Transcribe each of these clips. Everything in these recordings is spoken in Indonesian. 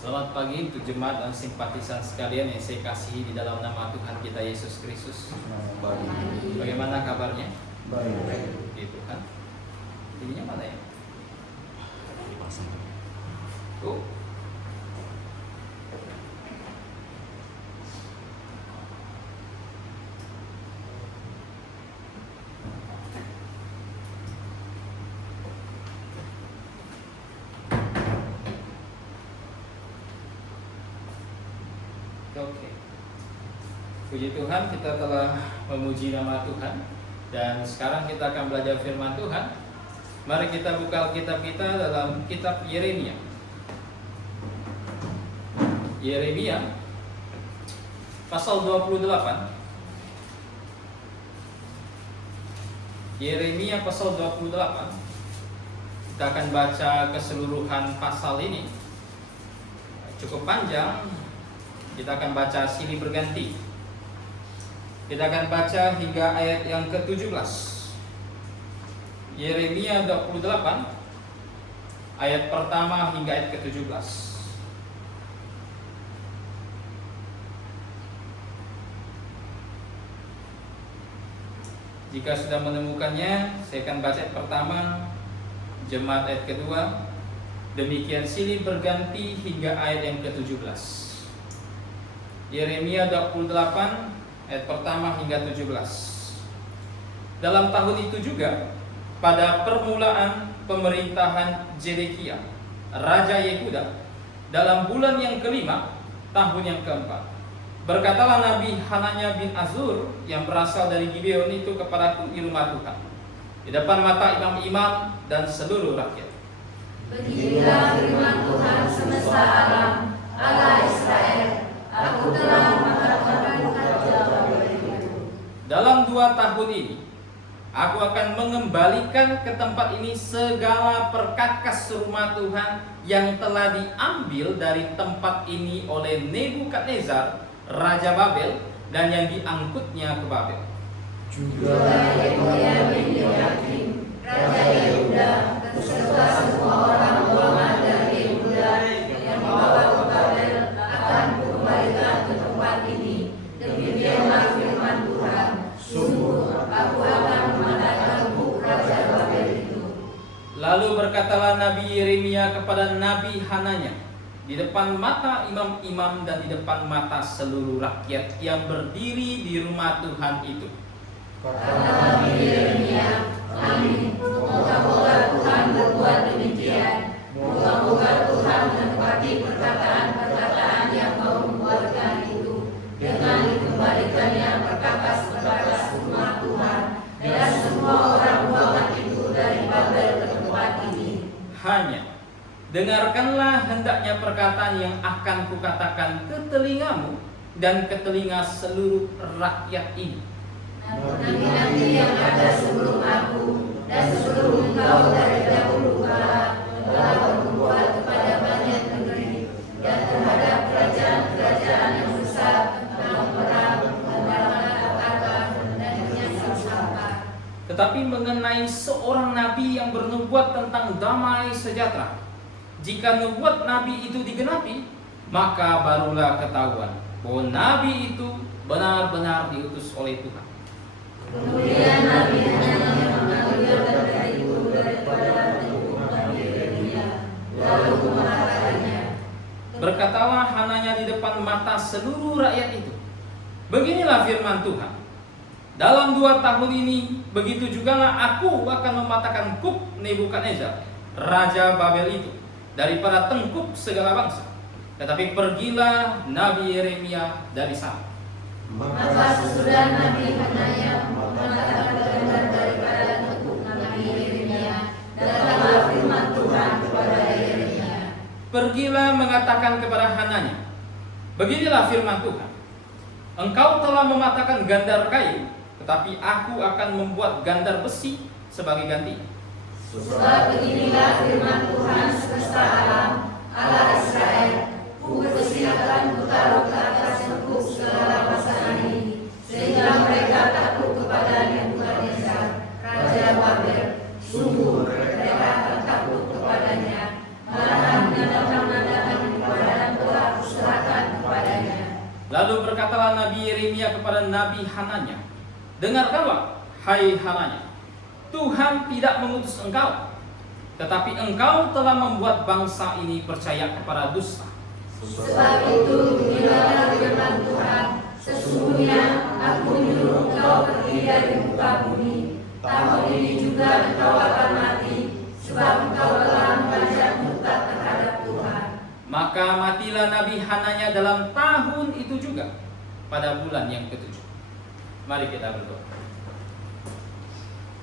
Selamat pagi untuk jemaat dan simpatisan sekalian yang saya kasihi di dalam nama Tuhan kita Yesus Kristus. Bagaimana kabarnya? Baik. Gitu kan? Ininya mana ya? Oh. Oke. Puji Tuhan, kita telah memuji nama Tuhan. Dan sekarang kita akan belajar firman Tuhan. Mari kita buka Alkitab kita dalam kitab Yeremia. Yeremia pasal 28. Yeremia pasal 28. Kita akan baca keseluruhan pasal ini. Cukup panjang. Kita akan baca silih berganti. Kita akan baca hingga ayat yang ke-17. Yeremia 28 ayat pertama hingga ayat ke-17. Jika sudah menemukannya, saya akan baca ayat pertama, jemaat ayat kedua, demikian silih berganti hingga ayat yang ke-17. Yeremia 28 ayat pertama hingga 17. Dalam tahun itu juga, pada permulaan pemerintahan Zedekia, Raja Yehuda, dalam bulan yang kelima, tahun yang keempat, berkatalah Nabi Hananya bin Azur yang berasal dari Gibeon itu kepadaku di rumah Tuhan, di depan mata imam-imam dan seluruh rakyat. Beginilah firman Tuhan semesta alam, Allah Israel. Aku telah mengatakan raja Babel itu. Dalam 2 tahun ini, aku akan mengembalikan ke tempat ini segala perkakas rumah Tuhan yang telah diambil dari tempat ini oleh Nebukadnezar, Raja Babel, dan yang diangkutnya ke Babel. Juga Yehoiakim bin Yoyakim, Raja Yehuda, beserta semua orang golongan dari Yehuda yang dibawa ke Babel akan kukembalikan ke tempat ini. Demikianlah firman Tuhan. Sungguh, aku akan memandangkan Raja Babel itu. Lalu berkatalah Nabi Yeremia kepada Nabi Hananya di depan mata imam-imam dan di depan mata seluruh rakyat yang berdiri di rumah Tuhan itu. Kata Nabi Yeremia, amin. Moga-moga Tuhan berbuat demikian. Moga-moga Tuhan menepati perkataan-perkataan yang kau membuatkan itu, dengan dikembalikannya perkakas-perkakas rumah Tuhan dan semua orang buangan itu dari Babel ke tempat ini. Hanya dengarkanlah hendaknya perkataan yang akan kukatakan ke telingamu dan ke telinga seluruh rakyat ini. Nabi-nabi yang ada sebelum aku dan sebelum engkau dari dahulu kala telah berbuat kepada banyak negeri dan terhadap kerajaan-kerajaan yang besar dalam perang dan dalam kata-kata dan menyiasat sampah. Tetapi mengenai seorang nabi yang bernubuat tentang damai sejahtera, jika nubuat nabi itu digenapi, maka barulah ketahuan bahwa nabi itu benar-benar diutus oleh Tuhan. Kemudian Nabi Hananya mengambil tanda itu daripada tubuh Nabi Yeremia, lalu mengatakannya. Berkatalah Hananya di depan mata seluruh rakyat itu, beginilah firman Tuhan. Dalam 2 tahun ini, begitu jugalah aku akan mematahkan kuk Nebukadnezar, Raja Babel itu, daripada tengkuk segala bangsa. Tetapi pergilah Nabi Yeremia dari sana. Maka sesudah Nabi Hananya mengatakan kebenaran daripada tengkuk Nabi Yeremia, datanglah firman Tuhan kepada Yeremia. Pergilah mengatakan kepada Hananya, beginilah firman Tuhan. Engkau telah mematahkan gandar kayu, tetapi aku akan membuat gandar besi sebagai ganti. Sebab beginilah firman Tuhan semesta alam, Allah Israel. Ku bersiapkan taruh ke atas tengkuk segala pasangan ini, sehingga mereka takut kepada Nebukadnezar, Raja Babel. Sungguh mereka akan takut kepadanya, malahan mendatang-datang kepada Lalu berkatalah Nabi Yeremia kepada Nabi Hananya, dengarkanlah, hai Hananya, Tuhan tidak mengutus engkau, tetapi engkau telah membuat bangsa ini percaya kepada dusta. Sebab itu beginilah firman Tuhan, sesungguhnya aku menyuruh engkau pergi dari muka bumi. Tahun ini juga engkau akan mati, sebab engkau telah mengajak murtad terhadap Tuhan. Maka matilah Nabi Hananya dalam tahun itu juga, pada bulan yang ke-7. Mari kita berdoa.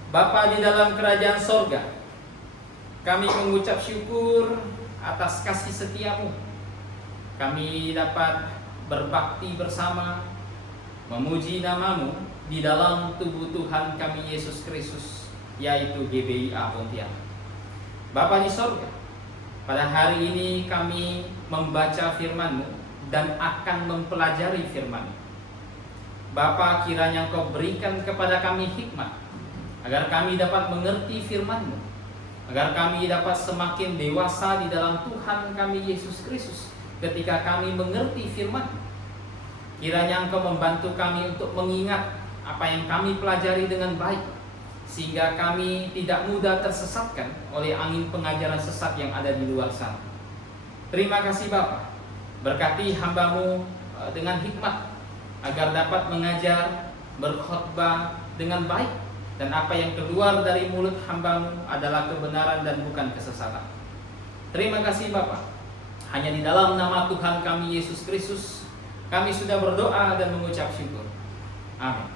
Bapa di dalam kerajaan sorga, kami mengucap syukur atas kasih setiamu. Kami dapat berbakti bersama, memuji namamu di dalam tubuh Tuhan kami Yesus Kristus, yaitu GBIA Pontianak. Bapa di sorga, pada hari ini kami membaca firman-Mu dan akan mempelajari firman-Mu. Bapa, kiranya Engkau berikan kepada kami hikmat, agar kami dapat mengerti firman-Mu, agar kami dapat semakin dewasa di dalam Tuhan kami Yesus Kristus ketika kami mengerti firman-Mu. Kiranya Engkau membantu kami untuk mengingat apa yang kami pelajari dengan baik, sehingga kami tidak mudah tersesatkan oleh angin pengajaran sesat yang ada di luar sana. Terima kasih Bapa, berkati hamba-Mu dengan hikmat, agar dapat mengajar, berkhotbah dengan baik, dan apa yang keluar dari mulut hamba-Mu adalah kebenaran dan bukan kesesatan. Terima kasih Bapa, hanya di dalam nama Tuhan kami Yesus Kristus kami sudah berdoa dan mengucap syukur. Amin.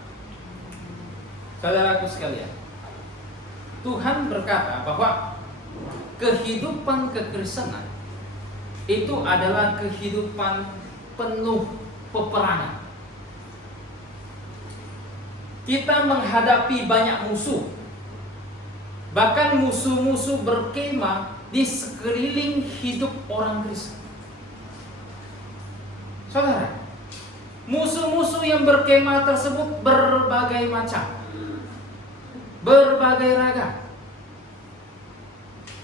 Saudaraku sekalian, Tuhan berkata bahwa kehidupan kekristenan itu adalah kehidupan penuh peperangan. Kita menghadapi banyak musuh, bahkan musuh-musuh berkemah di sekeliling hidup orang Kristen. Saudara, musuh-musuh yang berkemah tersebut berbagai macam, berbagai ragam.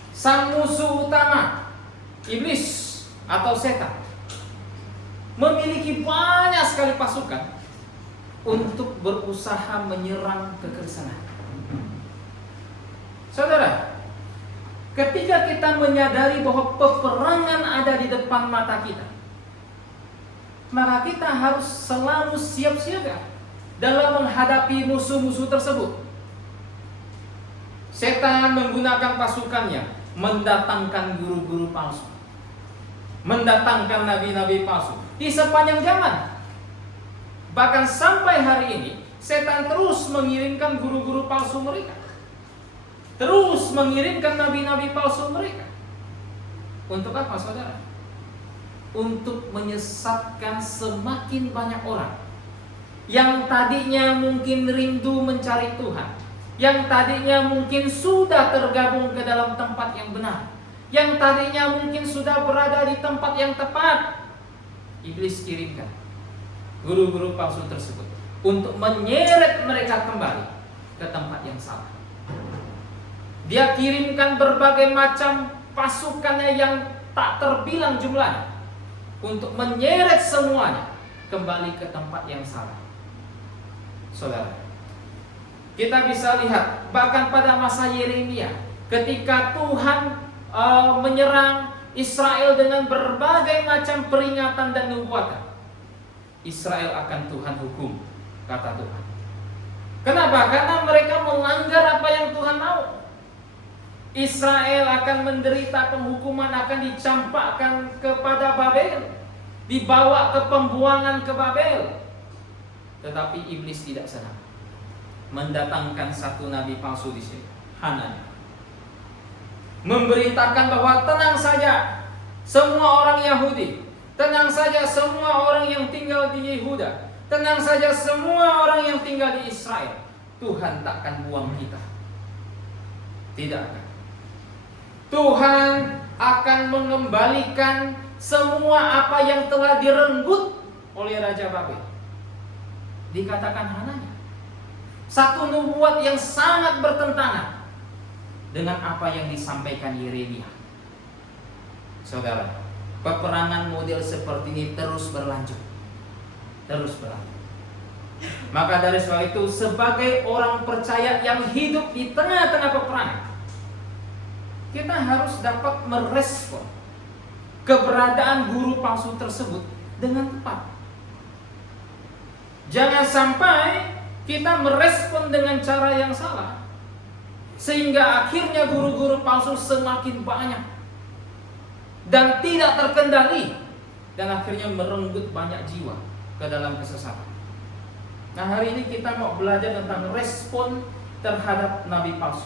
Sang musuh utama, iblis atau setan, memiliki banyak sekali pasukan untuk berusaha menyerang kekristenan. Saudara, ketika kita menyadari bahwa peperangan ada di depan mata kita, maka kita harus selalu siap siaga dalam menghadapi musuh-musuh tersebut. Setan menggunakan pasukannya mendatangkan guru-guru palsu, mendatangkan nabi-nabi palsu di sepanjang zaman. Bahkan sampai hari ini, setan terus mengirimkan guru-guru palsu mereka, terus mengirimkan nabi-nabi palsu mereka. Untuk apa, saudara? Untuk menyesatkan semakin banyak orang yang tadinya mungkin rindu mencari Tuhan, yang tadinya mungkin sudah tergabung ke dalam tempat yang benar, yang tadinya mungkin sudah berada di tempat yang tepat. Iblis kirimkan guru-guru palsu tersebut untuk menyeret mereka kembali ke tempat yang salah. Dia kirimkan berbagai macam pasukannya yang tak terbilang jumlahnya untuk menyeret semuanya kembali ke tempat yang salah. Saudara, kita bisa lihat bahkan pada masa Yeremia, ketika Tuhan menyerang Israel dengan berbagai macam peringatan dan nubuatan, Israel akan Tuhan hukum, kata Tuhan. Kenapa? Karena mereka melanggar apa yang Tuhan mau. Israel akan menderita penghukuman, akan dicampakkan kepada Babel, dibawa ke pembuangan ke Babel. Tetapi iblis tidak senang, mendatangkan satu nabi palsu di sini, Hananya, memberitakan bahwa tenang saja semua orang Yahudi, tenang saja semua orang yang tinggal di Yehuda, tenang saja semua orang yang tinggal di Israel, Tuhan takkan buang kita. Tidak akan. Tuhan akan mengembalikan semua apa yang telah direnggut oleh Raja Babel. Dikatakan Hananya, satu nubuat yang sangat bertentangan dengan apa yang disampaikan Yeremia. Saudara, peperangan model seperti ini terus berlanjut. terus berlaku. Maka dari sebab itu, sebagai orang percaya yang hidup di tengah-tengah peperangan, kita harus dapat merespon keberadaan guru palsu tersebut dengan tepat. Jangan sampai kita merespon dengan cara yang salah, sehingga akhirnya guru-guru palsu semakin banyak dan tidak terkendali, dan akhirnya merenggut banyak jiwa ke dalam kesesatan. Nah, hari ini kita mau belajar tentang respon terhadap nabi palsu.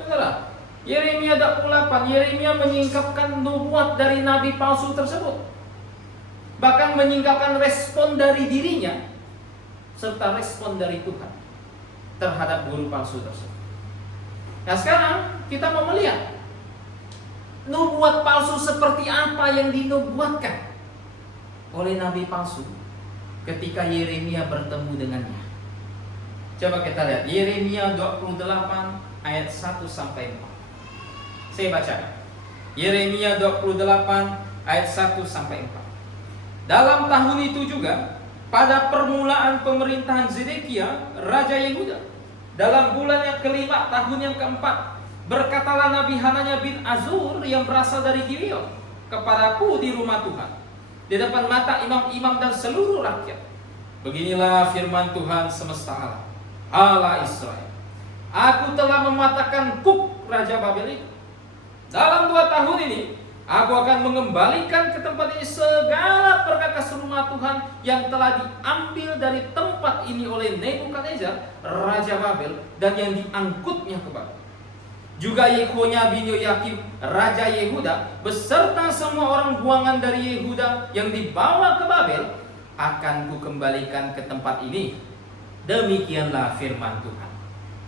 Saudara, Yeremia 28, Yeremia menyingkapkan nubuat dari nabi palsu tersebut, bahkan menyingkapkan respon dari dirinya serta respon dari Tuhan terhadap guru palsu tersebut. Nah, sekarang kita mau melihat nubuat palsu seperti apa yang dinubuatkan oleh nabi palsu ketika Yeremia bertemu dengannya. Coba kita lihat Yeremia 28 ayat 1 sampai 4. Saya bacakan. Yeremia 28 ayat 1 sampai 4. Dalam tahun itu juga, pada permulaan pemerintahan Zedekia, Raja Yehuda, dalam bulan yang kelima, tahun yang keempat, berkatalah Nabi Hananya bin Azur yang berasal dari Gibeon kepadaku di rumah Tuhan, di depan mata imam-imam dan seluruh rakyat. Beginilah firman Tuhan semesta alam, Allah Israel. Aku telah mematahkan Kuk Raja Babel itu. Dalam 2 tahun ini, aku akan mengembalikan ke tempat ini segala perkakas rumah Tuhan yang telah diambil dari tempat ini oleh Nebukadnezar, Raja Babel, dan yang diangkutnya ke Babel. Juga Yehonya bin Yoyakim, Raja Yehuda, beserta semua orang buangan dari Yehuda yang dibawa ke Babel, akan kukembalikan ke tempat ini. Demikianlah firman Tuhan.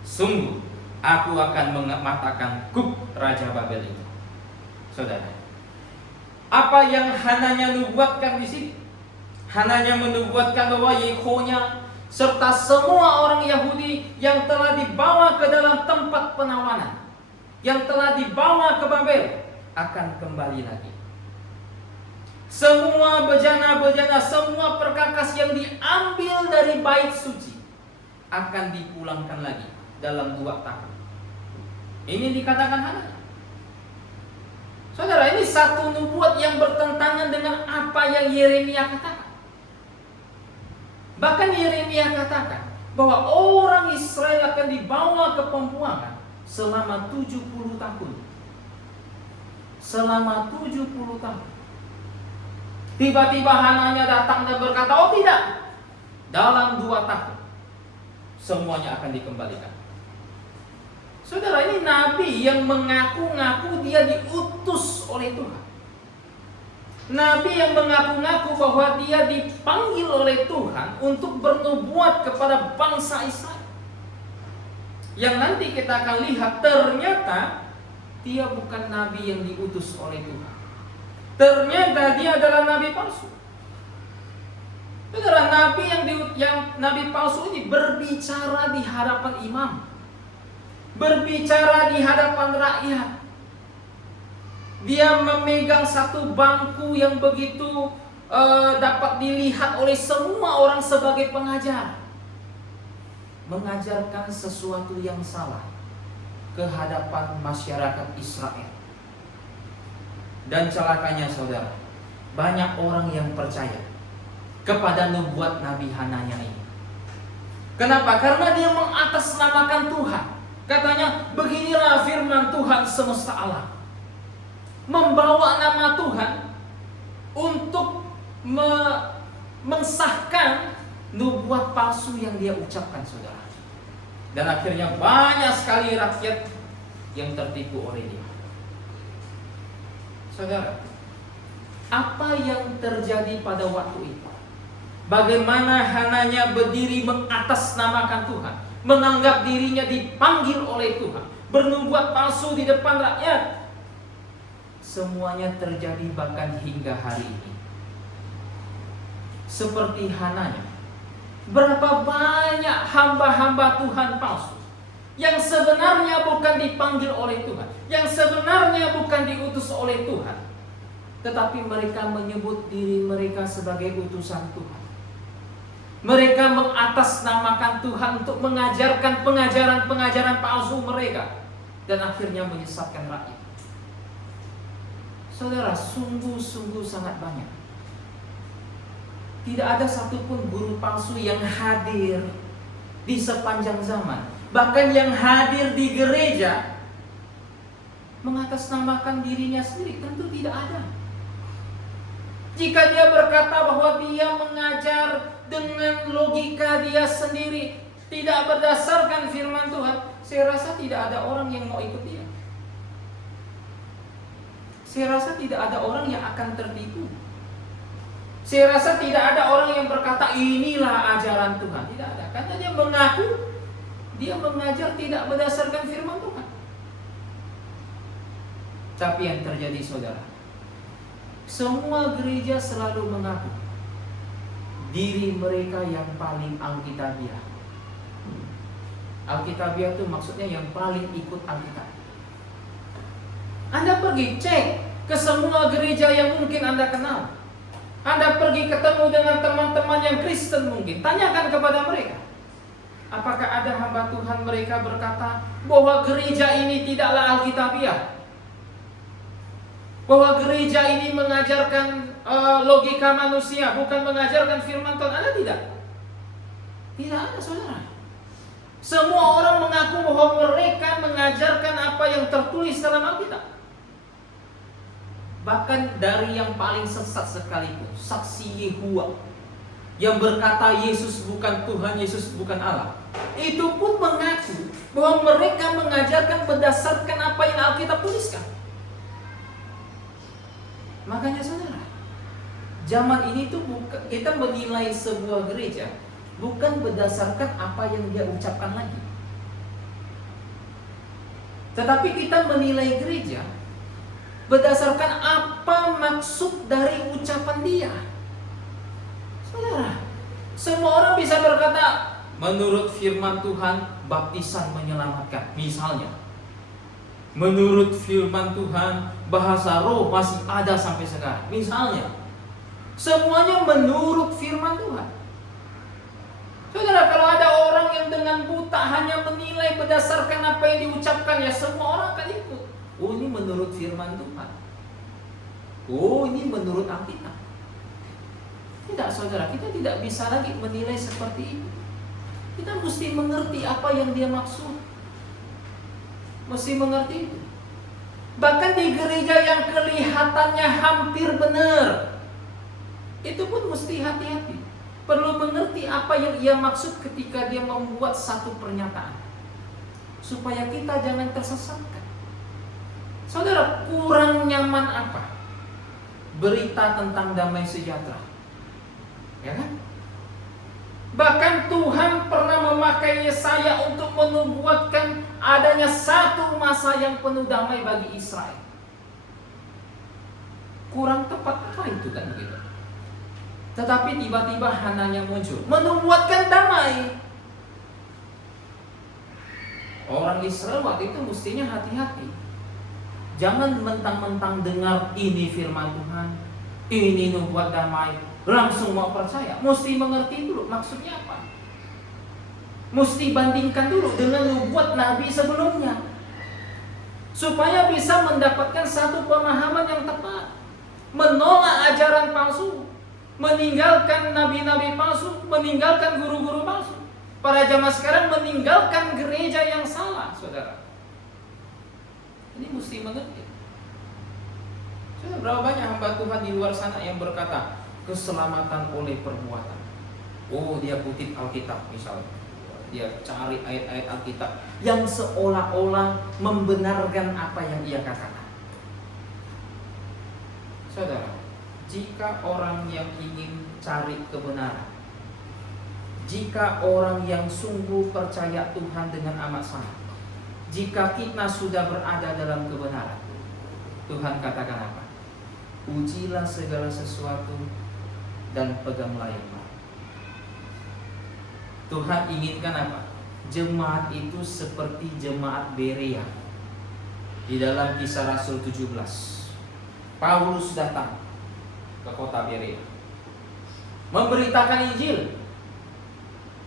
Sungguh, aku akan mematahkan Kuk Raja Babel itu. Saudara, apa yang Hananya nubuatkan di sini? Hananya menubuatkan bahwa Yehonya serta semua orang Yahudi yang telah dibawa ke dalam tempat penawanan, yang telah dibawa ke Babel, akan kembali lagi. Semua bejana-bejana, semua perkakas yang diambil dari bait suci akan dipulangkan lagi dalam 2 tahun. Ini dikatakan Hananya. Saudara, ini satu nubuat yang bertentangan dengan apa yang Yeremia katakan. Bahkan Yeremia katakan bahwa orang Israel akan dibawa ke pembuangan selama 70 tahun. Selama 70 tahun. Tiba-tiba Hananya datang dan berkata, oh tidak, dalam 2 tahun semuanya akan dikembalikan. Saudara, ini nabi yang mengaku-ngaku dia diutus oleh Tuhan. Nabi yang mengaku-ngaku bahwa dia dipanggil oleh Tuhan untuk bernubuat kepada bangsa Israel. Yang nanti kita akan lihat ternyata dia bukan nabi yang diutus oleh Tuhan. Ternyata dia adalah nabi palsu. Saudara, yang nabi palsu ini berbicara di hadapan imam, berbicara di hadapan rakyat. Dia memegang satu bangku yang begitu dapat dilihat oleh semua orang sebagai pengajar, mengajarkan sesuatu yang salah ke hadapan masyarakat Israel. Dan celakanya saudara, banyak orang yang percaya kepada nubuat Nabi Hananya ini. Kenapa? Karena dia mengatasnamakan Tuhan. Katanya, beginilah firman Tuhan semesta alam. Membawa nama Tuhan untuk mensahkan nubuat palsu yang dia ucapkan, saudara. Dan akhirnya banyak sekali rakyat yang tertipu oleh dia. Saudara, apa yang terjadi pada waktu itu? Bagaimana Hananya berdiri mengatasnamakan Tuhan, menganggap dirinya dipanggil oleh Tuhan, bernubuat palsu di depan rakyat. Semuanya terjadi bahkan hingga hari ini. Seperti Hananya, berapa banyak hamba-hamba Tuhan palsu yang sebenarnya bukan dipanggil oleh Tuhan, yang sebenarnya bukan diutus oleh Tuhan, tetapi mereka menyebut diri mereka sebagai utusan Tuhan. Mereka mengatasnamakan Tuhan untuk mengajarkan pengajaran-pengajaran palsu mereka, dan akhirnya menyesatkan rakyat. Saudara, sungguh-sungguh sangat banyak. Tidak ada satupun guru palsu yang hadir di sepanjang zaman. Bahkan yang hadir di gereja mengatasnamakan dirinya sendiri, tentu tidak ada. Jika dia berkata bahwa dia mengajar dengan logika dia sendiri, tidak berdasarkan firman Tuhan, saya rasa tidak ada orang yang mau ikut dia. Saya rasa tidak ada orang yang akan tertipu. Saya rasa tidak ada orang yang berkata inilah ajaran Tuhan. Tidak ada. Karena dia mengaku dia mengajar tidak berdasarkan firman Tuhan. Tapi yang terjadi, saudara, semua gereja selalu mengaku diri mereka yang paling Alkitabiah. Alkitabiah itu maksudnya yang paling ikut Alkitab. Anda pergi cek ke semua gereja yang mungkin Anda kenal. Anda pergi ketemu dengan teman-teman yang Kristen mungkin. Tanyakan kepada mereka. Apakah ada hamba Tuhan mereka berkata bahwa gereja ini tidaklah Alkitabiah? Bahwa gereja ini mengajarkan logika manusia, bukan mengajarkan firman Tuhan. Ada tidak? Tidak ada, saudara. Semua orang mengaku bahwa mereka mengajarkan apa yang tertulis dalam Alkitab. Bahkan dari yang paling sesat sekalipun, saksi Yehua yang berkata Yesus bukan Tuhan, Yesus bukan Allah, itu pun mengaku bahwa mereka mengajarkan berdasarkan apa yang Alkitab tuliskan. Makanya saudara, zaman ini tuh kita menilai sebuah gereja bukan berdasarkan apa yang dia ucapkan lagi, tetapi kita menilai gereja berdasarkan apa maksud dari ucapan dia. Saudara, semua orang bisa berkata menurut firman Tuhan baptisan menyelamatkan, misalnya. Menurut firman Tuhan bahasa roh masih ada sampai sekarang, misalnya. Semuanya menurut firman Tuhan. Saudara, kalau ada orang yang dengan buta hanya menilai berdasarkan apa yang diucapkan, ya semua orang akan ikut. Oh, ini menurut firman Tuhan. Oh, ini menurut Alkitab. Tidak, saudara, kita tidak bisa lagi menilai seperti itu. Kita mesti mengerti apa yang dia maksud. Mesti mengerti itu. Bahkan di gereja yang kelihatannya hampir benar, itu pun mesti hati-hati. Perlu mengerti apa yang ia maksud ketika dia membuat satu pernyataan, supaya kita jangan tersesatkan. Saudara, kurang nyaman apa berita tentang damai sejahtera? Ya kan? Bahkan Tuhan pernah memakai Yesaya untuk menubuatkan adanya satu masa yang penuh damai bagi Israel. Kurang tepat apa itu kan begitu? Tetapi tiba-tiba Hananya muncul, menubuatkan damai. Orang Israel waktu itu mestinya hati-hati. Jangan mentang-mentang dengar ini firman Tuhan, ini nubuat damai, langsung mau percaya. Mesti mengerti dulu maksudnya apa. Mesti bandingkan dulu dengan nubuat Nabi sebelumnya, supaya bisa mendapatkan satu pemahaman yang tepat. Menolak ajaran palsu, meninggalkan nabi-nabi palsu, meninggalkan guru-guru palsu. Para jamaah sekarang meninggalkan gereja yang salah, saudara. Ini mesti mengerti. Sudah berapa banyak hamba Tuhan di luar sana yang berkata keselamatan oleh perbuatan. Oh, dia kutip Alkitab misalnya, dia cari ayat-ayat Alkitab yang seolah-olah membenarkan apa yang ia katakan. Saudara, jika orang yang ingin cari kebenaran, jika orang yang sungguh percaya Tuhan dengan amat sangat, jika kita sudah berada dalam kebenaran, Tuhan katakan apa? Ujilah segala sesuatu dan peganglah yang baik. Tuhan inginkan apa? Jemaat itu seperti jemaat Berea. Di dalam Kisah Rasul 17, Paulus datang ke kota Berea, memberitakan Injil.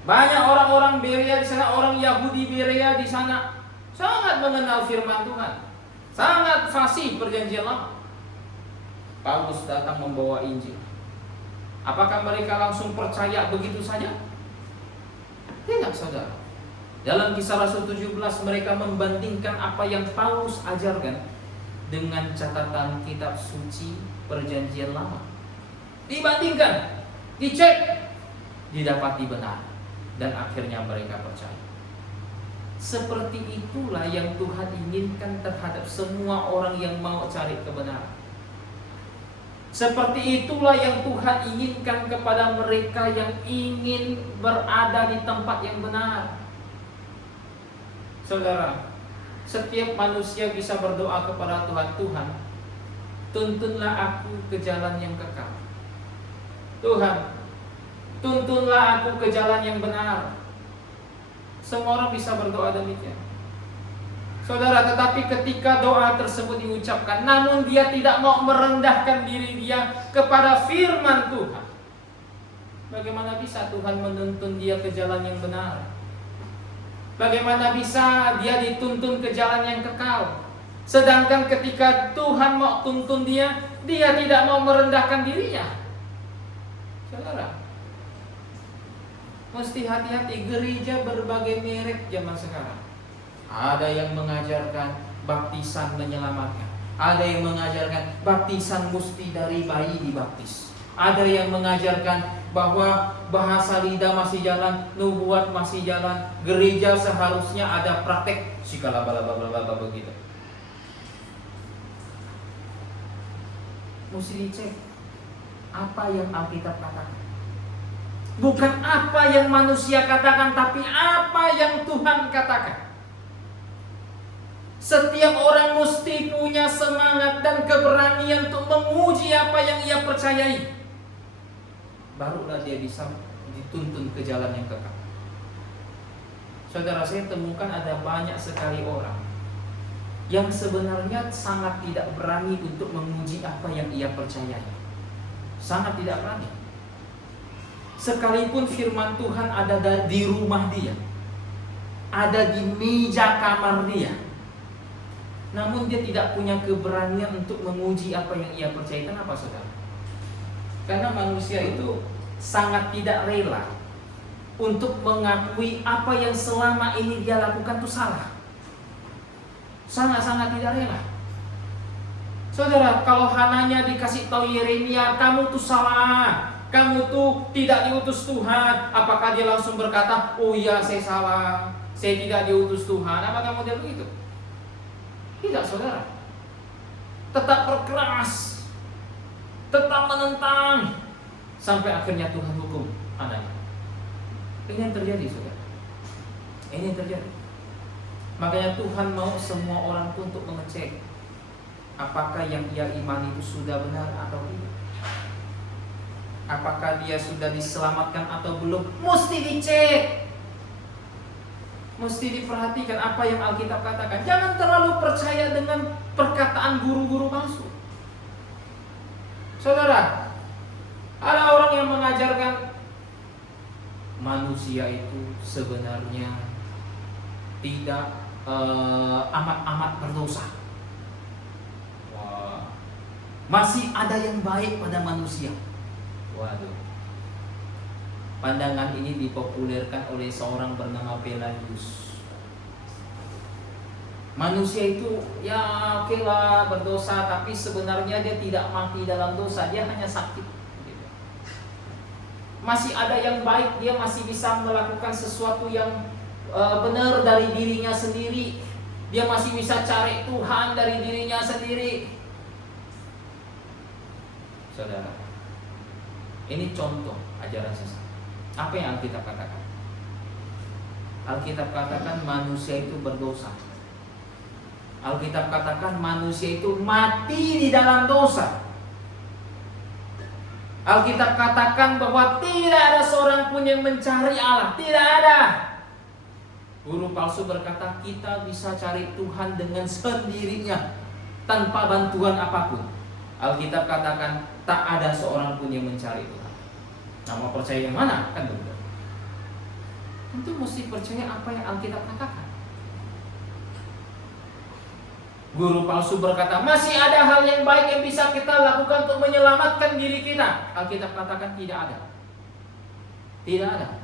Banyak orang-orang Berea di sana, orang Yahudi Berea di sana sangat mengenal firman Tuhan, sangat fasih perjanjian lama. Paulus datang membawa Injil. Apakah mereka langsung percaya begitu saja? Tidak, saudara. Dalam Kisah Rasul 17 mereka membandingkan apa yang Paulus ajarkan dengan catatan kitab suci perjanjian lama. Dibandingkan, dicek, didapati benar, dan akhirnya mereka percaya. Seperti itulah yang Tuhan inginkan terhadap semua orang yang mau cari kebenaran. Seperti itulah yang Tuhan inginkan kepada mereka yang ingin berada di tempat yang benar. Saudara, setiap manusia bisa berdoa kepada Tuhan, Tuhan, tuntunlah aku ke jalan yang kekal. Tuhan, tuntunlah aku ke jalan yang benar. Semua orang bisa berdoa demikian. Saudara, tetapi ketika doa tersebut diucapkan, namun dia tidak mau merendahkan diri dia kepada firman Tuhan, bagaimana bisa Tuhan menuntun dia ke jalan yang benar? Bagaimana bisa dia dituntun ke jalan yang kekal? Sedangkan ketika Tuhan mau tuntun dia, dia tidak mau merendahkan dirinya. Saudara, mesti hati-hati. Gereja berbagai merek zaman sekarang. Ada yang mengajarkan baptisan menyelamatkan. Ada yang mengajarkan baptisan mesti dari bayi dibaptis. Ada yang mengajarkan bahwa bahasa lidah masih jalan, nubuat masih jalan. Gereja seharusnya ada praktek sikalabalabala begitu. Mesti dicek apa yang Alkitab katakan. Bukan apa yang manusia katakan, tapi apa yang Tuhan katakan. Setiap orang mesti punya semangat dan keberanian untuk menguji apa yang ia percayai. Barulah dia bisa dituntun ke jalan yang kekal. Saudara, saya temukan ada banyak sekali orang yang sebenarnya sangat tidak berani untuk menguji apa yang ia percayai. Sangat tidak berani. Sekalipun firman Tuhan ada di rumah dia, ada di meja kamar dia, namun dia tidak punya keberanian untuk menguji apa yang ia percaya. Kenapa, saudara? Karena manusia itu sangat tidak rela untuk mengakui apa yang selama ini dia lakukan itu salah. Sangat-sangat tidak rela. Saudara, kalau Hananya dikasih tahu Yeremia, kamu tuh salah, kamu tuh tidak diutus Tuhan, apakah dia langsung berkata, oh iya saya salah, saya tidak diutus Tuhan? Apakah model begitu? Tidak, saudara. Tetap berkeras, tetap menentang, sampai akhirnya Tuhan hukum anaknya. Ini yang terjadi, saudara. Ini yang terjadi. Makanya Tuhan mau semua orang itu untuk mengecek apakah yang ia imani itu sudah benar atau tidak. Apakah dia sudah diselamatkan atau belum, mesti dicek. Mesti diperhatikan apa yang Alkitab katakan. Jangan terlalu percaya dengan perkataan guru-guru palsu. Saudara, ada orang yang mengajarkan manusia itu sebenarnya tidak amat-amat berdosa. Wah, masih ada yang baik pada manusia. Waduh. Pandangan ini dipopulerkan oleh seorang bernama Pelagius. Manusia itu ya oke lah berdosa, tapi sebenarnya dia tidak mati dalam dosa, dia hanya sakit. Gitu. Masih ada yang baik, dia masih bisa melakukan sesuatu yang benar dari dirinya sendiri. Dia masih bisa cari Tuhan dari dirinya sendiri. Saudara, ini contoh ajaran sesat. Apa yang Alkitab katakan? Alkitab katakan manusia itu berdosa. Alkitab katakan manusia itu mati di dalam dosa. Alkitab katakan bahwa tidak ada seorang pun yang mencari Allah. Tidak ada. Guru palsu berkata kita bisa cari Tuhan dengan sendirinya tanpa bantuan apapun. Alkitab katakan tak ada seorang pun yang mencari Tuhan. Nah, mau percaya yang mana? Kan betul. tentu mesti percaya apa yang Alkitab katakan. Guru palsu berkata, masih ada hal yang baik yang bisa kita lakukan untuk menyelamatkan diri kita. Alkitab katakan tidak ada. Tidak ada.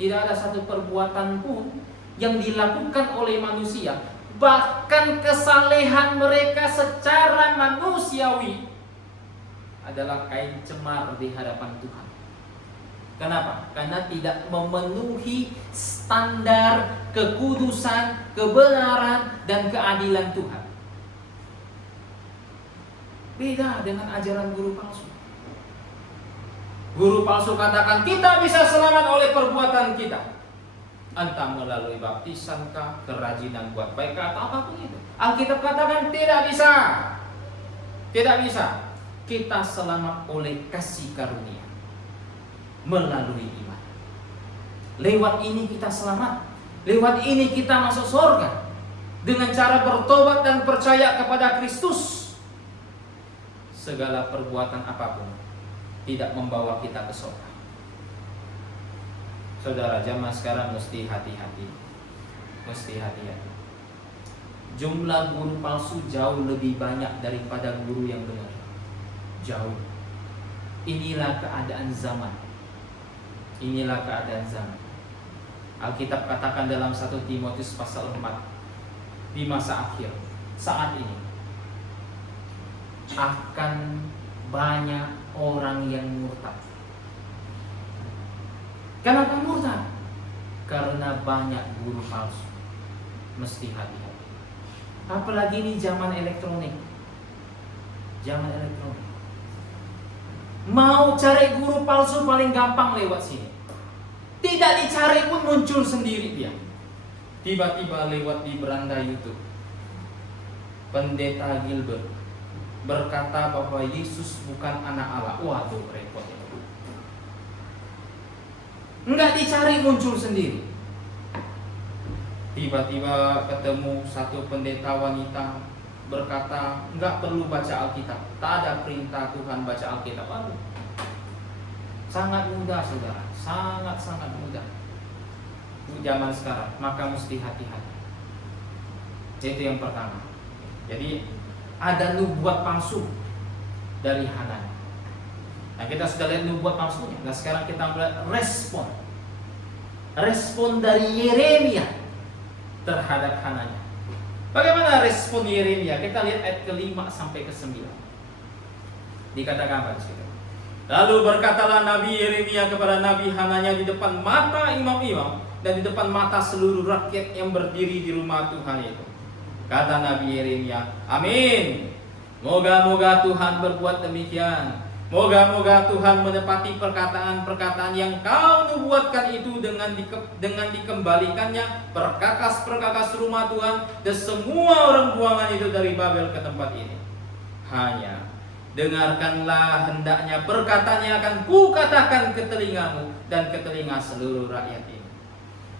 Tidak ada satu perbuatan pun yang dilakukan oleh manusia. Bahkan kesalehan mereka secara manusiawi adalah kain cemar di hadapan Tuhan. Kenapa? Karena tidak memenuhi standar kekudusan, kebenaran, dan keadilan Tuhan. Beda dengan ajaran guru palsu. Guru palsu katakan kita bisa selamat oleh perbuatan kita. Entah melalui baptisan kah, kerajinan buat baik atau apapun itu. Alkitab katakan tidak bisa. Tidak bisa. Kita selamat oleh kasih karunia melalui iman. Lewat ini kita selamat. Lewat ini kita masuk surga dengan cara bertobat dan percaya kepada Kristus. Segala perbuatan apapun tidak membawa kita ke surga. Saudara, zaman sekarang mesti hati-hati. Mesti hati-hati. Jumlah guru palsu jauh lebih banyak daripada guru yang benar. Jauh. Inilah keadaan zaman. Inilah keadaan zaman. Alkitab katakan dalam 1 Timotius pasal 4, di masa akhir, saat ini akan banyak orang yang murtad. Kenapa murtad? Karena banyak guru palsu. Mesti hati-hati. Apalagi ini zaman elektronik. Zaman elektronik. Mau cari guru palsu paling gampang lewat sini. Tidak dicari pun muncul sendiri dia. Tiba-tiba lewat di beranda YouTube. Pendeta Gilbert berkata bahwa Yesus bukan anak Allah. Waduh, repot. Enggak dicari muncul sendiri. Tiba-tiba ketemu satu pendeta wanita berkata, enggak perlu baca Alkitab. Tak ada perintah Tuhan baca Alkitab. Waduh. Sangat mudah, saudara. Sangat-sangat mudah. Zaman sekarang, maka mesti hati-hati. Itu yang pertama. Jadi ada nubuat palsu dari Hananya. Nah, kita sudah lihat nubuat palsunya. Nah, sekarang kita melihat respon dari Yeremia terhadap Hananya. Bagaimana respon Yeremia? Kita lihat ayat ke-5 sampai ke-9. Dikatakan apa di situ? Lalu berkatalah Nabi Yeremia kepada Nabi Hananya di depan mata imam-imam dan di depan mata seluruh rakyat yang berdiri di rumah Tuhan itu. Kata Nabi Yeremia, amin. Moga-moga Tuhan berbuat demikian. Moga-moga Tuhan menepati perkataan-perkataan yang kau nubuatkan itu dengan dikembalikannya perkakas-perkakas rumah Tuhan dan semua orang buangan itu dari Babel ke tempat ini. Hanya dengarkanlah hendaknya perkataan yang akan kukatakan ke telingamu dan ke telinga seluruh rakyat ini.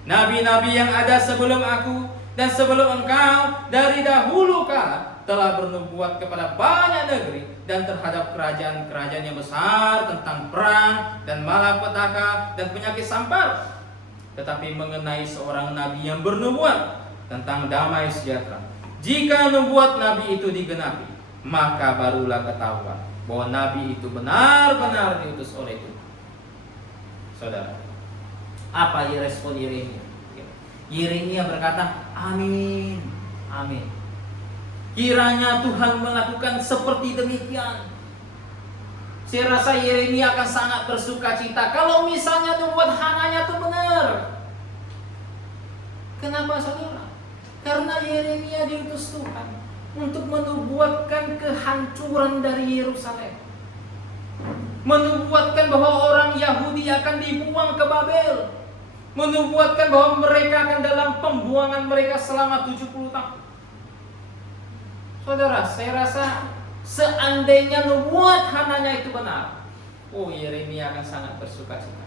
Nabi-nabi yang ada sebelum aku dan sebelum engkau dari dahulu kala telah bernubuat kepada banyak negeri dan terhadap kerajaan-kerajaan yang besar tentang perang dan malapetaka dan penyakit sampar. Tetapi mengenai seorang nabi yang bernubuat tentang damai sejahtera, jika nubuat nabi itu digenapi, maka barulah ketahuan bahwa nabi itu benar-benar diutus oleh Tuhan. Saudara, apa respon Yeremia? Yeremia berkata, amin, amin. Kiranya Tuhan melakukan seperti demikian. Saya rasa Yeremia akan sangat bersuka cita kalau misalnya nubuat Hananya itu benar. Kenapa, saudara? Karena Yeremia diutus Tuhan untuk menubuatkan kehancuran dari Yerusalem. Menubuatkan bahwa orang Yahudi akan dibuang ke Babel. Menubuatkan bahwa mereka akan dalam pembuangan mereka selama 70 tahun. Saudara, saya rasa seandainya nubuat Hananya itu benar, Yeremia akan sangat bersuka cita.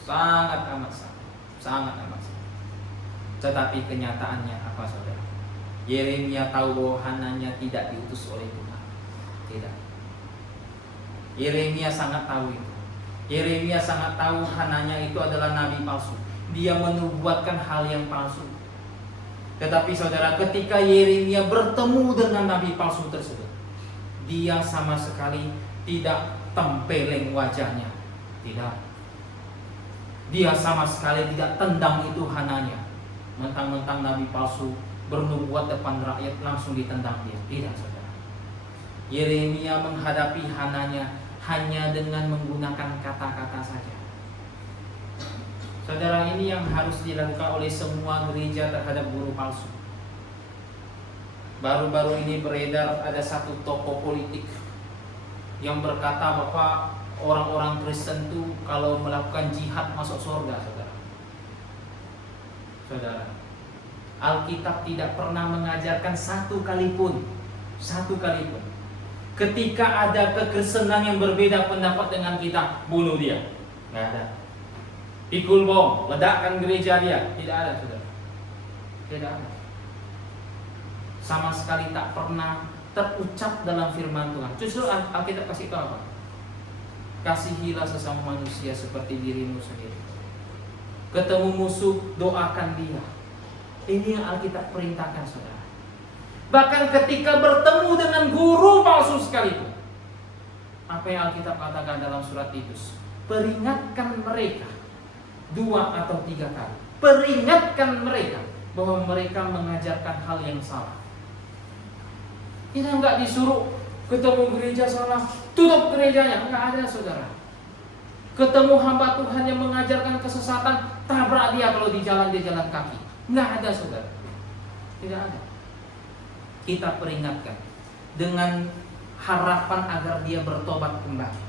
Sangat amat sangat. Tetapi kenyataannya apa, saudara? Yeremia tahu bahwa Hananya tidak diutus oleh Tuhan. Tidak. Yeremia sangat tahu itu. Yeremia sangat tahu Hananya itu adalah nabi palsu. dia menubuatkan hal yang palsu. Tetapi saudara, ketika Yeremia bertemu dengan nabi palsu tersebut, dia sama sekali tidak tempeleng wajahnya. Tidak. Dia sama sekali tidak tendang itu Hananya. Mentang-mentang nabi palsu bernubuat depan rakyat langsung ditendang dia. Tidak, saudara. Yeremia menghadapi Hananya hanya dengan menggunakan kata-kata saja. Saudara, ini yang harus dilakukan oleh semua gereja terhadap guru palsu. Baru-baru ini beredar ada satu tokoh politik yang berkata bahwa orang-orang Kristen itu kalau melakukan jihad masuk surga, saudara. Saudara, Alkitab tidak pernah mengajarkan satu kali pun ketika ada kekristenan yang berbeda pendapat dengan kita, bunuh dia. Nggak ada. Pikul bom, ledakkan gereja dia. Tidak ada, saudara. Tidak ada. Sama sekali tak pernah terucap dalam firman Tuhan. Justru Alkitab kasih tahu apa? Kasihilah sesama manusia seperti dirimu sendiri. Ketemu musuh, doakan dia. Ini yang Alkitab perintahkan, saudara. Bahkan ketika bertemu dengan guru palsu sekalipun, apa yang Alkitab katakan dalam surat Titus? Peringatkan mereka 2 atau 3 kali. Peringatkan mereka bahwa mereka mengajarkan hal yang salah. Kita enggak disuruh ketemu gereja salah, tutup gerejanya. Enggak ada, saudara. Ketemu hamba Tuhan yang mengajarkan kesesatan, tabrak dia kalau di jalan kaki. Enggak ada, saudara. Tidak ada. Kita peringatkan dengan harapan agar dia bertobat kembali,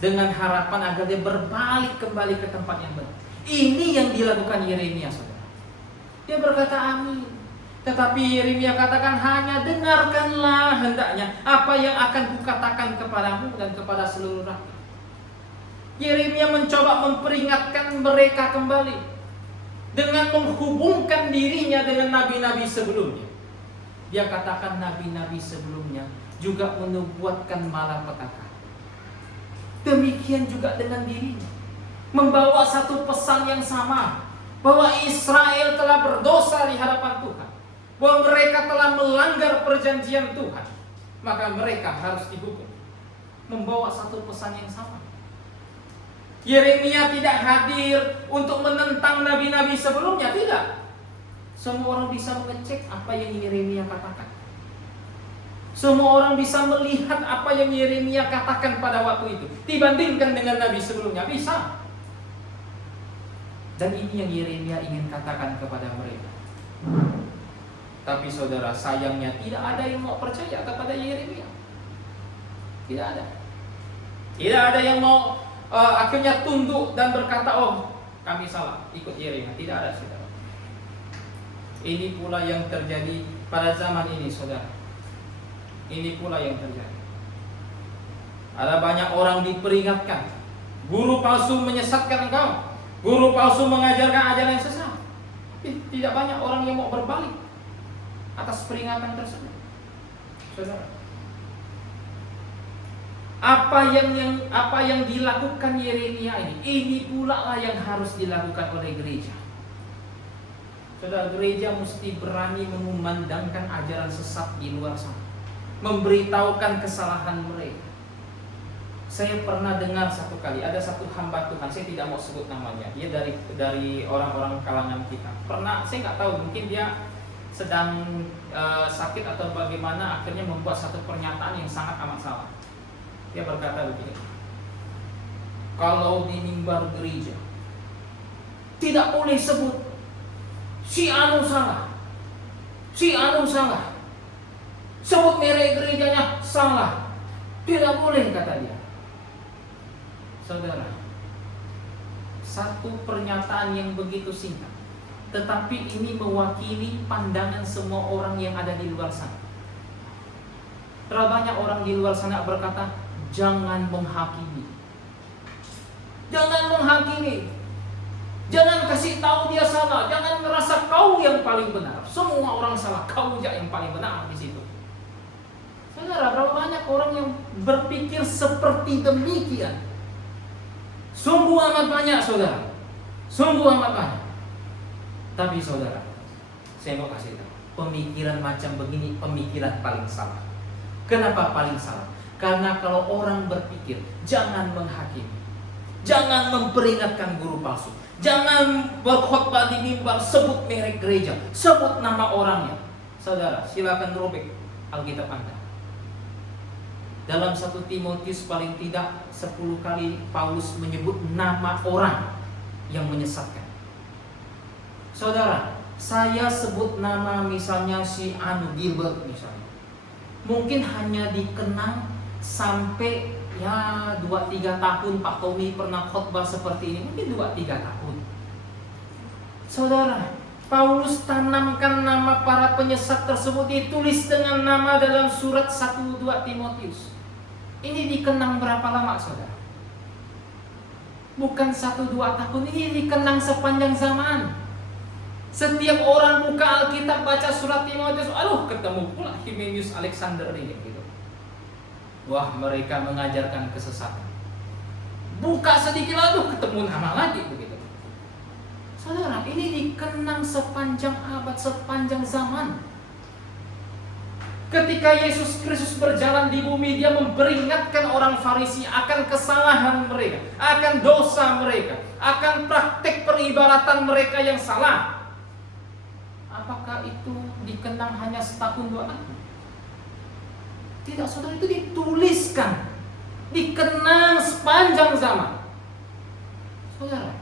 dengan harapan agar dia berbalik kembali ke tempat yang benar. Ini yang dilakukan Yeremia, saudara. Dia berkata amin. Tetapi Yeremia katakan, hanya dengarkanlah hendaknya apa yang akan kukatakan kepadamu dan kepada seluruh rakyat. Yeremia mencoba memperingatkan mereka kembali dengan menghubungkan dirinya dengan nabi-nabi sebelumnya. Dia katakan nabi-nabi sebelumnya juga menubuatkan malapetaka. Demikian juga dengan dirinya, membawa satu pesan yang sama, bahwa Israel telah berdosa di hadapan Tuhan, bahwa mereka telah melanggar perjanjian Tuhan, maka mereka harus dihukum. Membawa satu pesan yang sama. Yeremia tidak hadir untuk menentang nabi-nabi sebelumnya, tidak. Semua orang bisa mengecek apa yang Yeremia katakan. Semua orang bisa melihat apa yang Yeremia katakan pada waktu itu dibandingkan dengan nabi sebelumnya, bisa. Dan ini yang Yeremia ingin katakan kepada mereka. Tapi saudara, sayangnya tidak ada yang mau percaya kepada Yeremia. Tidak ada. Tidak ada yang mau akhirnya tunduk dan berkata, oh kami salah, ikut Yeremia. Tidak ada, saudara. Ini pula yang terjadi pada zaman ini, saudara. Ini pula yang terjadi. Ada banyak orang diperingatkan, guru palsu menyesatkan engkau, guru palsu mengajarkan ajaran yang sesat. Tidak banyak orang yang mau berbalik atas peringatan tersebut, saudara. Apa yang dilakukan Yeremia ini pula lah yang harus dilakukan oleh gereja. Saudara, gereja mesti berani mengumandangkan ajaran sesat di luar sana, memberitahukan kesalahan mereka. Saya pernah dengar satu kali, ada satu hamba Tuhan, saya tidak mau sebut namanya, dia dari orang-orang kalangan kita. Saya nggak tahu, mungkin dia sedang sakit atau bagaimana, akhirnya membuat satu pernyataan yang sangat amat salah. Dia berkata begini, kalau di mimbar gereja tidak boleh sebut si anu salah, sebut merek gerejanya salah, tidak boleh, kata dia. Saudara, satu pernyataan yang begitu singkat, tetapi ini mewakili pandangan semua orang yang ada di luar sana. Terlalu banyak orang di luar sana berkata, jangan menghakimi, jangan kasih tahu dia salah, jangan merasa kau yang paling benar. Semua orang salah, kau aja yang paling benar di situ. Saudara, berapa banyak orang yang berpikir seperti demikian? Sungguh amat banyak, saudara. Sungguh amat banyak. Tapi saudara, saya mau kasih tahu, pemikiran macam begini pemikiran paling salah. Kenapa paling salah? Karena kalau orang berpikir, jangan menghakimi, jangan memperingatkan guru palsu, jangan berkhotbah di mimbar, sebut merek gereja, sebut nama orangnya. Saudara, silakan robek Alkitab Anda. Dalam 1 Timotius paling tidak 10 kali Paulus menyebut nama orang yang menyesatkan. Saudara, saya sebut nama misalnya si Anu Gilbert misalnya, mungkin hanya dikenang sampai ya 2-3 tahun. Pak Tommy pernah khotbah seperti ini, mungkin 2-3 tahun. Saudara, Paulus tanamkan nama para penyesat tersebut, ditulis dengan nama dalam surat 1-2 Timotius. Ini dikenang berapa lama, saudara? Bukan 1-2 tahun, ini dikenang sepanjang zaman. Setiap orang buka Alkitab, baca surat Timotius, aduh ketemu pula Hymenius Alexander ini gitu. Wah, mereka mengajarkan kesesatan. Buka sedikit, aduh ketemu nama lagi begitu. Saudara, ini dikenang sepanjang abad, sepanjang zaman. Ketika Yesus Kristus berjalan di bumi, dia memperingatkan orang Farisi akan kesalahan mereka, akan dosa mereka, akan praktek peribaratan mereka yang salah. Apakah itu dikenang hanya setahun 2 tahun? Tidak, saudara, itu dituliskan, dikenang sepanjang zaman. Saudara,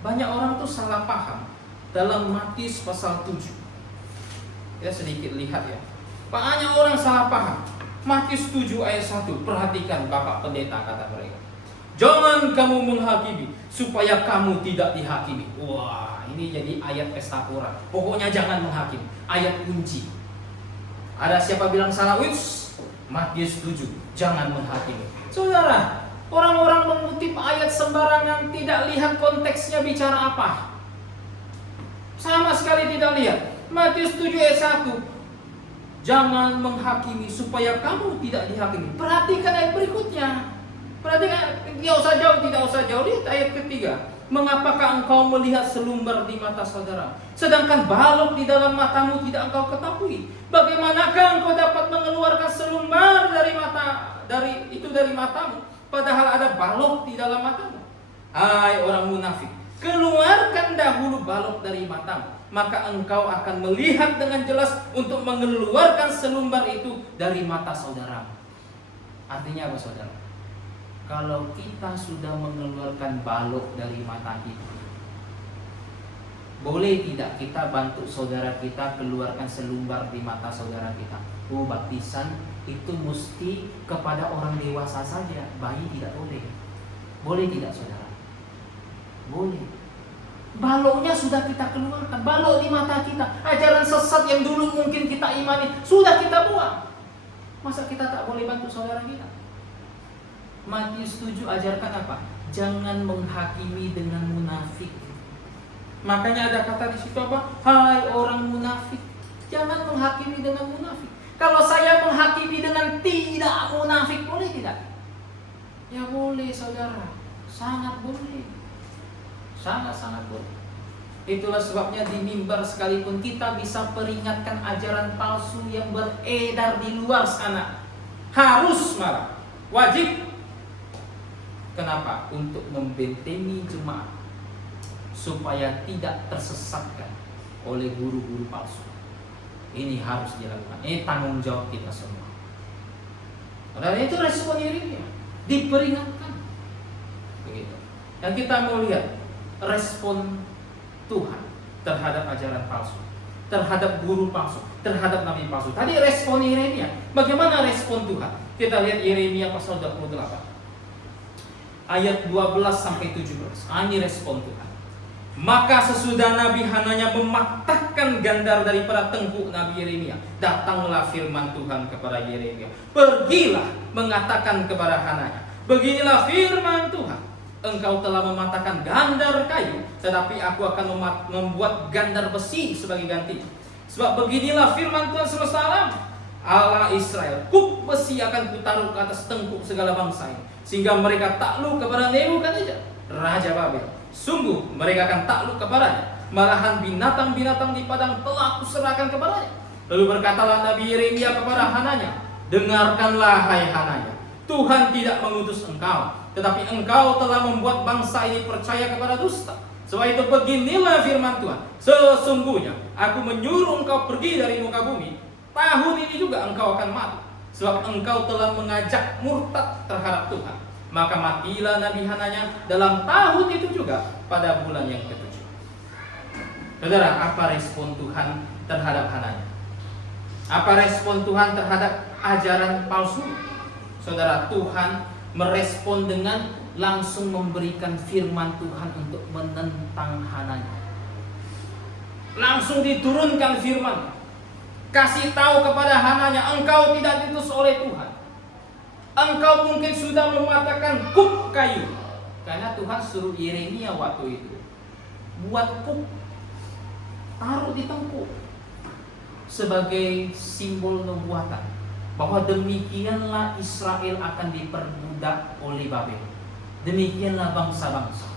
banyak orang tuh salah paham dalam Matius pasal 7. Kita sedikit lihat ya. Banyak orang salah paham. Matius 7 ayat 1. Perhatikan Bapak Pendeta kata mereka. Jangan kamu menghakimi supaya kamu tidak dihakimi. Wah, ini jadi ayat pesta pora. Pokoknya jangan menghakimi. Ayat kunci. Ada siapa bilang salah? Wits, Matius 7. Jangan menghakimi. Saudara, orang-orang mengutip ayat sembarangan, tidak lihat konteksnya bicara apa. Sama sekali tidak lihat. Matius 7 ayat 1. Jangan menghakimi supaya kamu tidak dihakimi. Perhatikan ayat berikutnya. Perhatikan, tidak usah jauh. Lihat ayat ketiga. Mengapakah engkau melihat selumbar di mata saudara, sedangkan balok di dalam matamu tidak engkau ketahui? Bagaimanakah engkau dapat mengeluarkan selumbar dari matamu, padahal ada balok di dalam matamu? Hai orang munafik, keluarkan dahulu balok dari matamu, maka engkau akan melihat dengan jelas untuk mengeluarkan selumbar itu dari mata saudaramu. Artinya apa, saudara? Kalau kita sudah mengeluarkan balok dari mata kita, boleh tidak kita bantu saudara kita keluarkan selumbar di mata saudara kita? Oh, baptisan itu mesti kepada orang dewasa saja, bayi tidak boleh. Boleh tidak, saudara? Boleh. Baloknya sudah kita keluarkan, balok di mata kita. Ajaran sesat yang dulu mungkin kita imani sudah kita buang. Masa kita tak boleh bantu saudara kita? Matius 7 ajarkan apa? Jangan menghakimi dengan munafik. Makanya ada kata di situ apa? Hai orang munafik, jangan menghakimi dengan munafik. Kalau saya menghakimi dengan tidak munafik, boleh tidak? Ya boleh, saudara. Sangat boleh. Sangat-sangat boleh. Itulah sebabnya di mimbar sekalipun kita bisa peringatkan ajaran palsu yang beredar di luar sana. Harus malah, wajib. Kenapa? Untuk membentengi jemaat supaya tidak tersesatkan oleh guru-guru palsu. Ini harus dilakukan. Ini tanggung jawab kita semua. Dan itu respon Yeremia, diperingatkan. Begitu. Dan kita mau lihat respon Tuhan terhadap ajaran palsu, terhadap guru palsu, terhadap nabi palsu. Tadi respon Yeremia. Bagaimana respon Tuhan? Kita lihat Yeremia pasal 28. Ayat 12-17. Ini respon Tuhan. Maka sesudah Nabi Hananya mematahkan gandar daripada tengkuk Nabi Yeremia, datanglah firman Tuhan kepada Yeremia. Pergilah mengatakan kepada Hananya, beginilah firman Tuhan, engkau telah mematahkan gandar kayu, tetapi aku akan membuat gandar besi sebagai ganti. Sebab beginilah firman Tuhan semesta alam, Allah Israel, kuk besi akan kutaruh ke atas tengkuk segala bangsa ini, sehingga mereka takluk kepada Nebukadnezar, Raja Babel. Sungguh mereka akan takluk kepadanya. Malahan binatang-binatang di padang telah kuserahkan kepadanya. Lalu berkatalah Nabi Yeremia kepada Hananya, dengarkanlah hai Hananya, Tuhan tidak mengutus engkau, tetapi engkau telah membuat bangsa ini percaya kepada dusta. Sebab itu beginilah firman Tuhan, sesungguhnya aku menyuruh engkau pergi dari muka bumi. Tahun ini juga engkau akan mati, sebab engkau telah mengajak murtad terhadap Tuhan. Maka matilah Nabi Hananya dalam tahun itu juga pada bulan yang ke-7. Saudara, apa respon Tuhan terhadap Hananya? Apa respon Tuhan terhadap ajaran palsu? Saudara, Tuhan merespon dengan langsung memberikan firman Tuhan untuk menentang Hananya. Langsung diturunkan firman, kasih tahu kepada Hananya, engkau tidak diutus oleh Tuhan. Engkau mungkin sudah mematahkan kuk kayu, karena Tuhan suruh Yeremia waktu itu buat kuk, taruh di tengkuk sebagai simbol nubuatan bahwa demikianlah Israel akan diperbudak oleh Babel. Demikianlah bangsa-bangsa.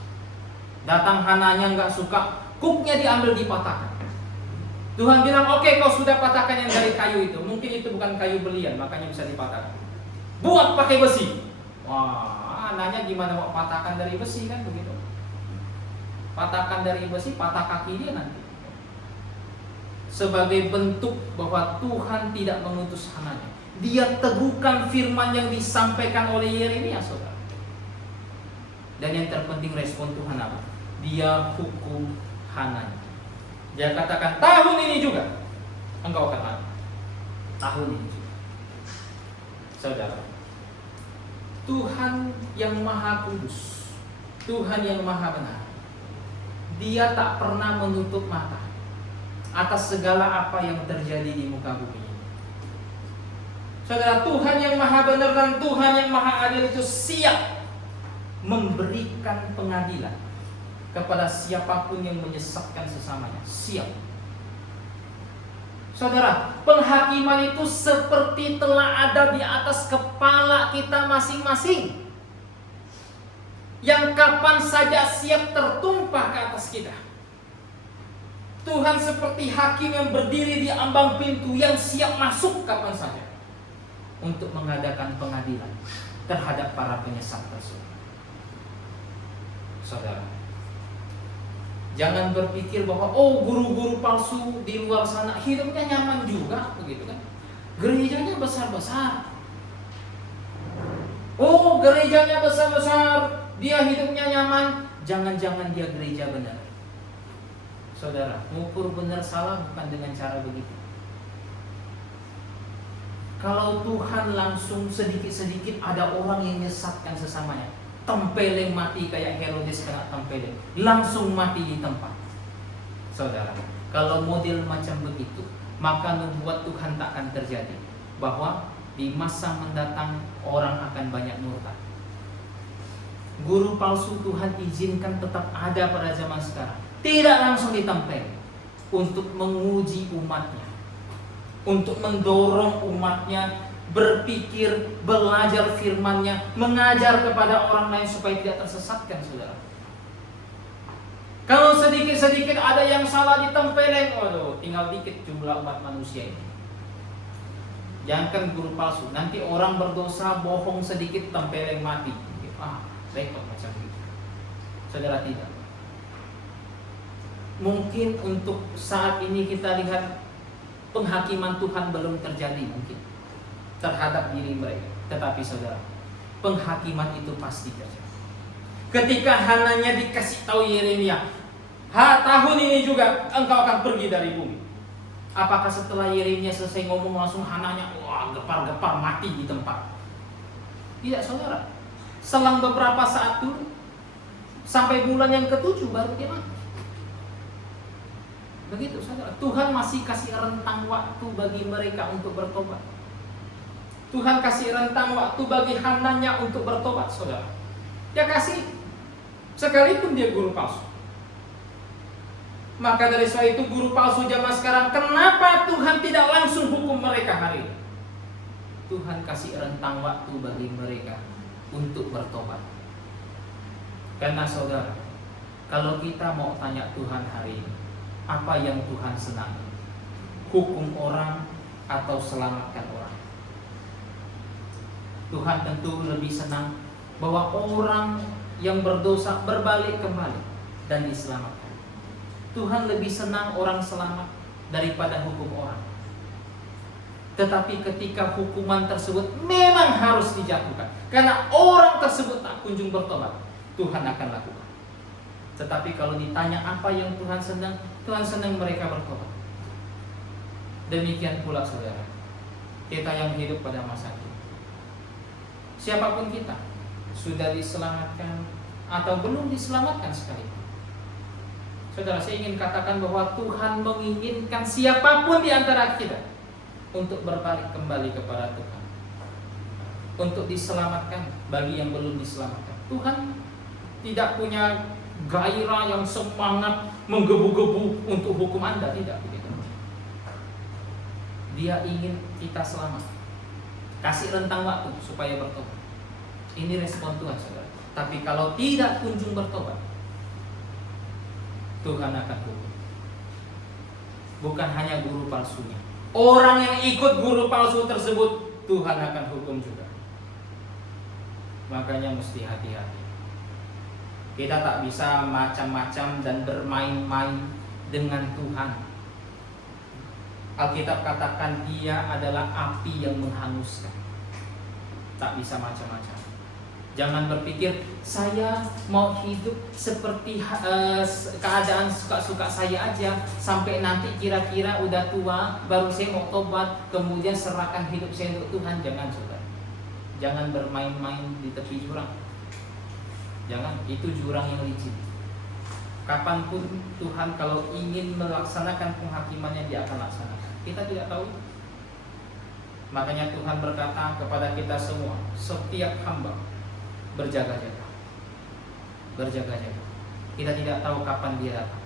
Datang Hananya nggak suka, kuknya diambil dipatahkan. Tuhan bilang, oke, kau sudah patahkan yang dari kayu itu, mungkin itu bukan kayu belian, makanya bisa dipatahkan. Buat pakai besi. Wah, nanya gimana mau patahkan dari besi, kan begitu. Patahkan dari besi, patah kaki dia nanti. Sebagai bentuk bahwa Tuhan tidak mengutus Hananya. Dia teguhkan firman yang disampaikan oleh Yeremia, saudara. Dan yang terpenting respon Tuhan apa? Dia hukum Hananya. Dia katakan, tahun ini juga engkau akan mati. Tahun ini juga. Saudara, Tuhan yang maha kudus, Tuhan yang maha benar, Dia tak pernah menutup mata atas segala apa yang terjadi di muka bumi ini. Saudara, Tuhan yang maha benar dan Tuhan yang maha adil itu siap memberikan pengadilan kepada siapapun yang menyesatkan sesamanya. Siap. Saudara, penghakiman itu seperti telah ada di atas kepala kita masing-masing, yang kapan saja siap tertumpah ke atas kita. Tuhan seperti hakim yang berdiri di ambang pintu, yang siap masuk kapan saja untuk mengadakan pengadilan terhadap para penyesat tersebut. Saudara, jangan berpikir bahwa guru-guru palsu di luar sana hidupnya nyaman juga, begitu kan? Gerejanya besar-besar. Gerejanya besar-besar, dia hidupnya nyaman. Jangan-jangan dia gereja benar. Saudara, mengukur benar salah bukan dengan cara begitu. Kalau Tuhan langsung sedikit-sedikit ada orang yang menyesatkan sesamanya, tempeleng mati kayak Herodes kena tempeleng, langsung mati di tempat. Saudara, kalau model macam begitu, maka nubuat Tuhan tak akan terjadi, bahwa di masa mendatang orang akan banyak murtad. Guru palsu Tuhan izinkan tetap ada pada zaman sekarang, tidak langsung ditempel, untuk menguji umatnya, untuk mendorong umatnya berpikir, belajar firman-Nya, mengajar kepada orang lain supaya tidak tersesatkan, saudara. Kalau sedikit-sedikit ada yang salah ditempeleng, tinggal dikit jumlah umat manusia ini. Jangankan guru palsu, nanti orang berdosa bohong sedikit tempeleng mati. Repot macam itu. Saudara, tidak. Mungkin untuk saat ini kita lihat penghakiman Tuhan belum terjadi mungkin terhadap diri mereka, tetapi saudara, penghakiman itu pasti terjadi. Ketika Hananya dikasih tahu Yeremia, tahun ini juga engkau akan pergi dari bumi. Apakah setelah Yeremia selesai ngomong langsung Hananya gepar-gepar mati di tempat? Tidak, saudara. Selang beberapa saat dulu, sampai bulan yang ke-7 baru dia mati. Begitu, saudara. Tuhan masih kasih rentang waktu bagi mereka untuk bertobat. Tuhan kasih rentang waktu bagi Hananya untuk bertobat, saudara. Dia kasih, sekalipun dia guru palsu. Maka dari sebab itu guru palsu zaman sekarang, kenapa Tuhan tidak langsung hukum mereka hari ini? Tuhan kasih rentang waktu bagi mereka untuk bertobat. Karena saudara, Kalau kita mau tanya Tuhan hari ini, apa yang Tuhan senang? Hukum orang atau selamatkan orang? Tuhan tentu lebih senang bahwa orang yang berdosa berbalik kembali dan diselamatkan. Tuhan lebih senang orang selamat daripada hukum orang. Tetapi ketika hukuman tersebut memang harus dijatuhkan, karena orang tersebut tak kunjung bertobat, Tuhan akan lakukan. Tetapi kalau ditanya apa yang Tuhan senang, Tuhan senang mereka bertobat. Demikian pula saudara, kita yang hidup pada masa ini, siapapun kita, sudah diselamatkan atau belum diselamatkan sekalipun, saudara, saya ingin katakan bahwa Tuhan menginginkan siapapun di antara kita untuk berbalik kembali kepada Tuhan, untuk diselamatkan bagi yang belum diselamatkan. Tuhan tidak punya gairah yang semangat menggebu-gebu untuk hukum Anda, tidak begitu. Dia ingin kita selamat, kasih rentang waktu supaya bertobat. Ini respon Tuhan, saudara. Tapi kalau tidak kunjung bertobat, Tuhan akan hukum. Bukan hanya guru palsunya, orang yang ikut guru palsu tersebut Tuhan akan hukum juga. Makanya mesti hati-hati. Kita tak bisa macam-macam dan bermain-main dengan Tuhan. Alkitab katakan Dia adalah api yang menghanguskan. Tak bisa macam-macam. Jangan berpikir saya mau hidup seperti keadaan suka-suka saya aja, sampai nanti kira-kira udah tua baru saya mau tobat, kemudian serahkan hidup saya untuk Tuhan. Jangan, saudara. Jangan bermain-main di tepi jurang. Jangan, itu jurang yang licin. Kapanpun Tuhan kalau ingin melaksanakan penghakimannya, Dia akan laksanakan. Kita tidak tahu. Makanya Tuhan berkata kepada kita semua, setiap hamba, berjaga-jaga. Berjaga-jaga. Kita tidak tahu kapan Dia datang.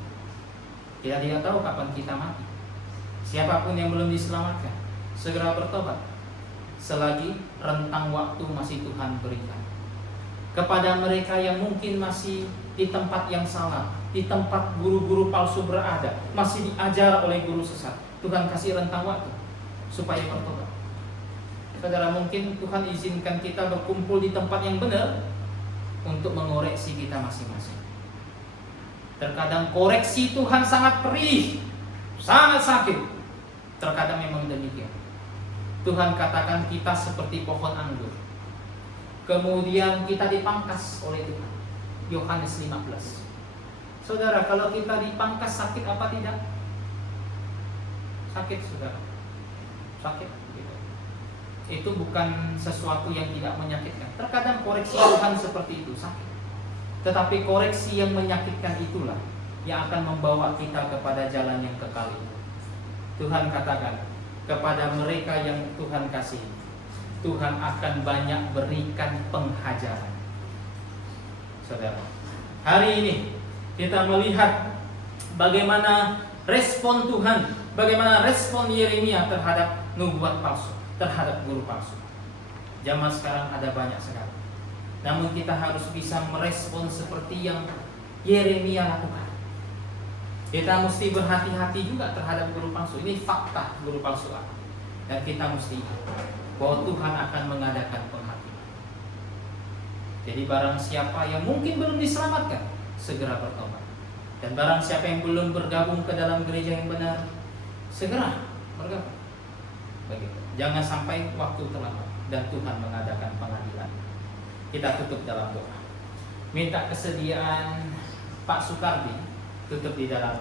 Kita tidak tahu kapan kita mati. Siapapun yang belum diselamatkan, segera bertobat selagi rentang waktu masih Tuhan berikan. Kepada mereka yang mungkin masih di tempat yang salah, di tempat guru-guru palsu berada, masih diajar oleh guru sesat, Tuhan kasih rentang waktu supaya bertobat. Saudara, mungkin Tuhan izinkan kita berkumpul di tempat yang benar untuk mengoreksi kita masing-masing. Terkadang koreksi Tuhan sangat perih, sangat sakit. Terkadang memang demikian. Tuhan katakan kita seperti pohon anggur, kemudian kita dipangkas oleh Tuhan. Yohanes 15. Saudara, kalau kita dipangkas sakit apa tidak? Sakit, saudara. Sakit. Itu bukan sesuatu yang tidak menyakitkan. Terkadang koreksi Tuhan seperti itu, sakit. Tetapi koreksi yang menyakitkan itulah yang akan membawa kita kepada jalan yang kekal itu. Tuhan katakan, kepada mereka yang Tuhan kasihi, Tuhan akan banyak berikan penghajaran. Saudara, hari ini kita melihat bagaimana respon Tuhan, bagaimana respon Yeremia terhadap nubuat palsu, terhadap guru palsu. Zaman sekarang ada banyak sekali. Namun kita harus bisa merespon seperti yang Yeremia lakukan. Kita mesti berhati-hati juga terhadap guru palsu. Ini fakta guru palsu. Dan kita mesti ingat bahwa Tuhan akan mengadakan penghakiman. Jadi barang siapa yang mungkin belum diselamatkan, segera bertobat. Dan barang siapa yang belum bergabung ke dalam gereja yang benar, segera bergabung. Begitu. Jangan sampai waktu terlambat dan Tuhan mengadakan pengadilan. Kita tutup dalam doa. Minta kesediaan Pak Sukardi tutup di dalam doa.